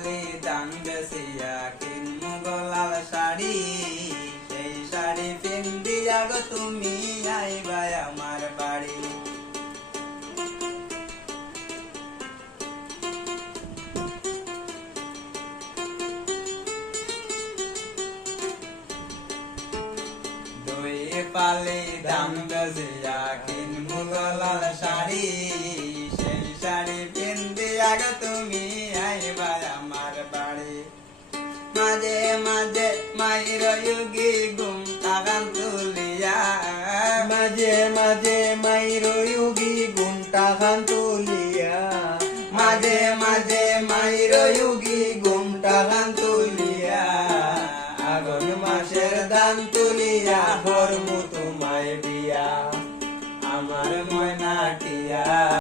পালি দান বেসিয়া কিনমু গলাল শাড়ি, সেই শাড়ি পিন্দিয়া গো তুমি আইবা আমার বাড়ি। দুই পালি দান বেসিয়া কিনমু গলাল শাড়ি, সেই শাড়ি পিন্দিয়া গো তুমি আইবা আমার বাড়ি। মাঝে মাঝে মায়ের যোগী ঘুমটা গান তুলিয়া, মাঝে মাঝে মাইর যোগী ঘুমটা খান তুলিয়া, মাঝে মাঝে